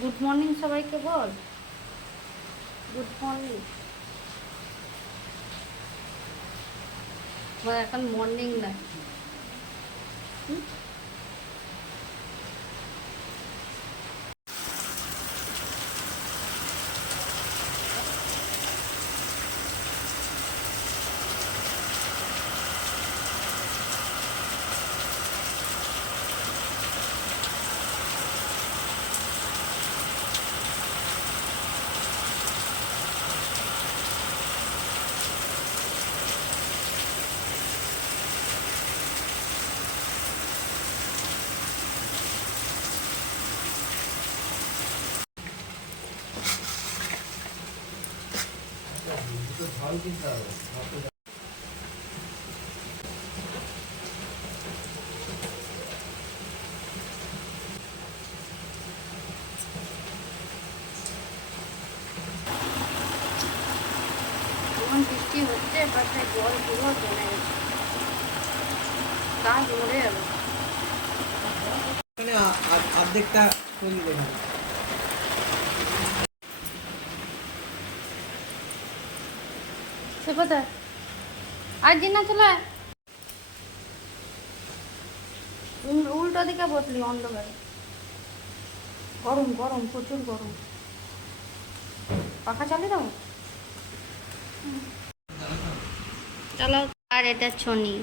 Good morning সবাইকে বল। Good morning এখন মর্নিং না হুম? এখন বৃষ্টি হচ্ছে পাশে জল পুরো জমে গেছে কাজ মরে মানে তৈরি করে নেব। সে কোথায়। আর জিনা চলে। উল্টো দিকে বসলি অন্ধকারে। গরম গরম প্রচুর গরম। পাখা চালিয়ে দাও। চলো আর এটা ছনি।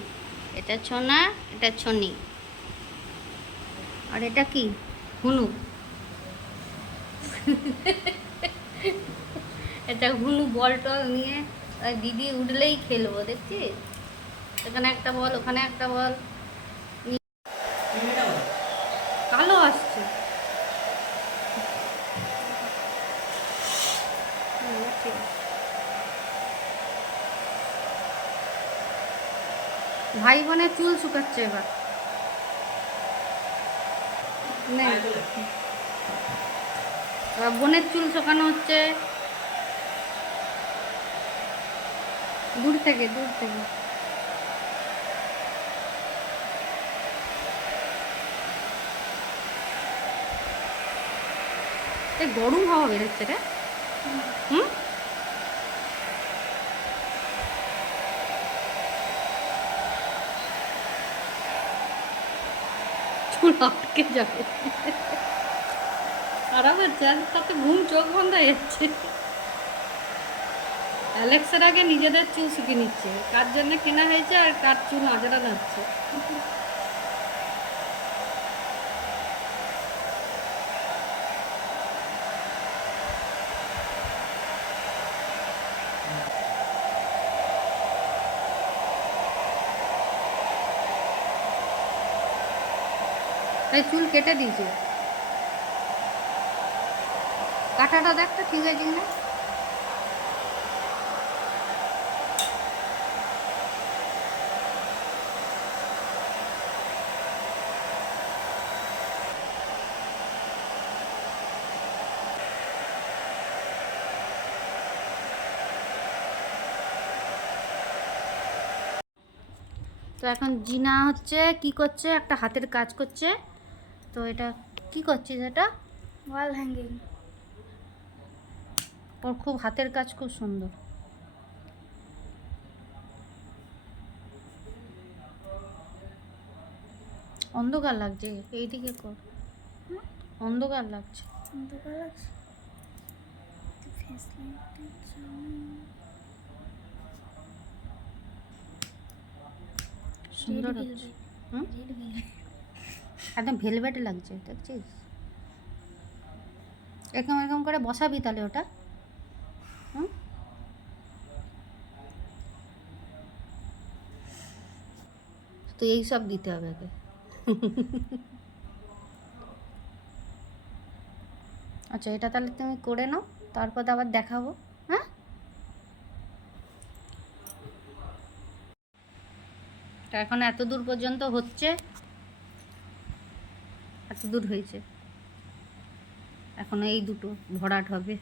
এটা ছোনা এটা ছনি। আর এটা কি? হুনু এটা হুনু বল টল নিয়ে দিদি উঠলেই খেলব, দেখছিস? এখানে একটা বল, ওখানে একটা বল। কালো আসছে। ভাই বোনের চুল শুকাচ্ছে এবার বোনের চুল শুকানো হচ্ছে। দূর থেকে দূর থেকে। গরম হাওয়া বেরোচ্ছে রে। হুম? আটকে যাবে। খারাপ হচ্ছে আর তাতে ঘুম চোখ বন্ধ হয়ে যাচ্ছে। অ্যালেক্সের আগে নিজেদের চুল শুকিয়ে নিচ্ছে। কার জন্য কেনা হয়েছে আর কার চুল আজরা যাচ্ছে তাই চুল কেটে দিয়েছে। কাটাটা দেখটা ঠিক আছে কিনা? তো এখন জিনা হচ্ছে কি করছে? একটা হাতের কাজ করছে। তো এটা কি করছিস এটা? ওয়াল হ্যাঙ্গিং ওর খুব হাতের কাজ খুব সুন্দর। অন্ধকার লাগছে এইদিকে কর। অন্ধকার লাগছে। অন্ধকার লাগছে? সুন্দর হচ্ছে। একদম ভেলভেট লাগছে দেখছিস? এরকম এরকম করে বসাবি তাহলে ওটা। হুম? তো এই সব দিতে হবে আগে। আচ্ছা এটা তাহলে তুমি করে নাও তারপর আবার দেখাবো হ্যাঁ তো এখন এত দূর পর্যন্ত হচ্ছে এত দূর হয়েছে। এখন এই দুটো ভরাট হবে।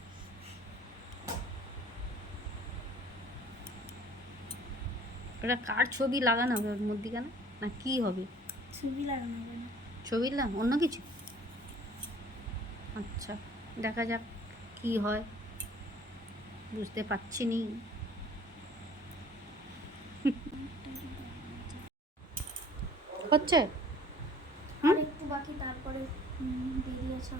এটা কার ছবি লাগানো হবে ওর মধ্যিখানে না কি হবে? ছবি লাগানো হবে ছবি লাগানো অন্য কিছু? আচ্ছা দেখা যাক কি হয়। বুঝতে পারছি নি। হচ্ছে? আর একটু বাকি তারপরে দেরি আছে।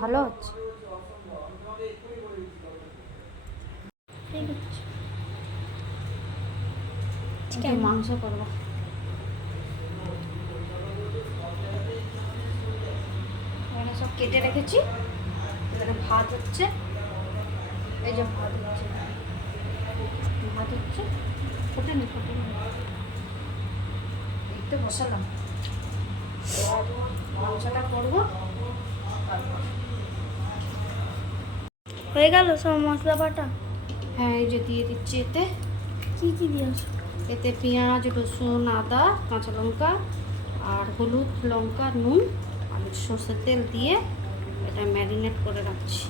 ভালো হচ্ছে। ঠিক আছে। মাংস করব। সব কেটে রেখেছি। এখানে ভাত হচ্ছে। এই যে ভাত হচ্ছে। ভাত হচ্ছে ফোটেনি ফোটেনি একটু বসালাম। মাংসটা করব হয়ে গেল সব মশলা বাটা? হ্যাঁ এই যে দিয়ে দিচ্ছি এতে। কি কি দিয়েছ এতে পেঁয়াজ রসুন আদা কাঁচা লঙ্কা আর হলুদ লঙ্কা নুন আর সর্ষের তেল দিয়ে এটা ম্যারিনেট করে রাখছি।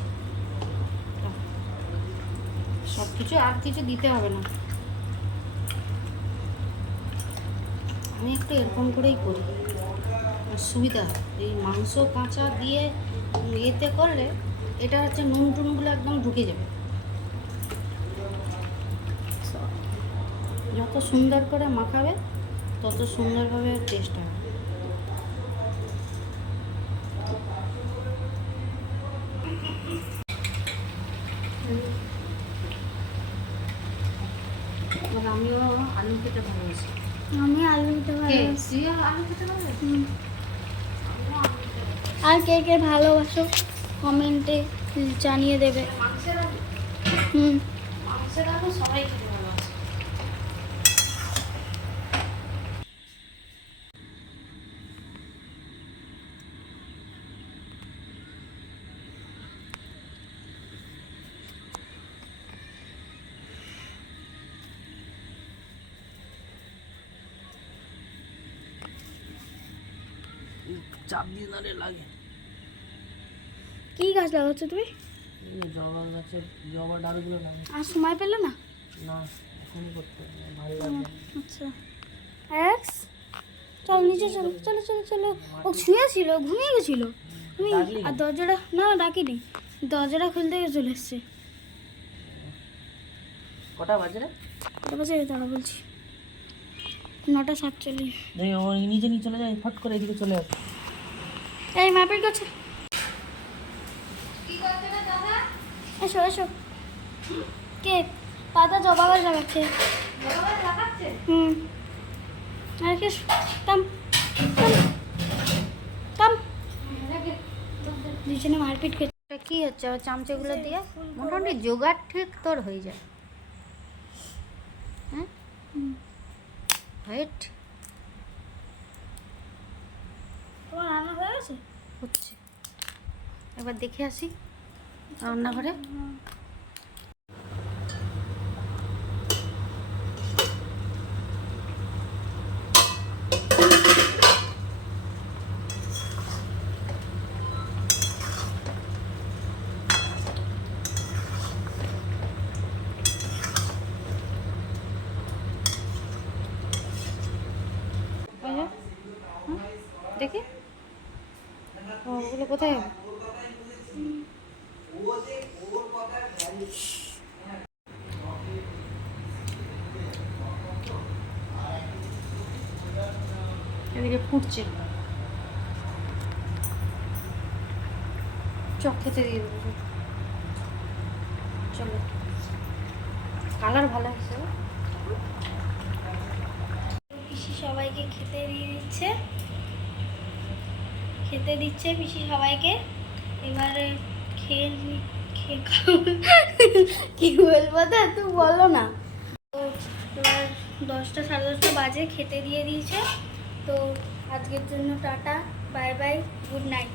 সব কিছু আর কিছু দিতে হবে না। আমি একটু এরকম করেই করি। সুবিধা। এই মাংস কাঁচা দিয়ে এতে করলে এটা হচ্ছে নুন টুনগুলো একদম ঢুকে যাবে। যত সুন্দর করে মাখাবে, তত সুন্দরভাবে টেস্ট হবে। এবার আমিও আলু খেতে ভালোবাসি। আমি আলু খেতে ভালোবাসি। আলু খেতে ভালোবাসি। আর কে কে ভালোবাসো কমেন্টে জানিয়ে দেবে। মাংসের আলু? হুম। মাংসের আলু সবাই খেতে ভালোবাসে চাপ দিয়ে না লাগে। কি গাছ লাগাচ্ছ তুমি? জবা গাছের জবা ডালগুলো লাগে। আর সময় পেলে না? না এখনই করতে ভালো লাগে আচ্ছা। এক্স চল নিচে চলো চলো চলো চলো। ও শুয়েছিল ঘুমিয়ে গেছিল। তুমি ডাকলি আর দরজাটা না ডাকিনি। দরজাটা খুলতে গিয়ে চলে এসছে। কটা বাজে রে? ওটা পাশে দাঁড়া বলছি। নটা সাতচল্লিশ। নিচে নিয়ে চলে যায় ফট করে এদিকে চলে আসে এই মাপের কাছে। এসো এসো। কে? দাদা জবা গাছ লাগাচ্ছে। হুম। আর কে কাম। কাম। দুজনে মারপিট করছে কি হচ্ছে? ওই চামচেগুলো দিয়ে? মোটামুটি জোগাড় ঠিক তোর হয়ে যায়। হ্যাঁ? হাইট তোমার রান্না হচ্ছে। এবার দেখে আসি রান্নাঘরে। দেখি। ওগুলো কোথায়? এদিকে ফুটছে। চক খেতে দিয়ে দেবো। চলো। কালার ভালো হয়েছে। সবাইকে খেতে দিয়ে দিচ্ছে। খেতে দিচ্ছে পিসি সবাইকে। এবারে খেয়ে খেয়ে বলব তো তুই বলো না। তো এবার দশটা সাড়ে দশটা বাজে, খেতে দিয়ে দিয়েছে। তো আজকের জন্য tata, bye bye, good night.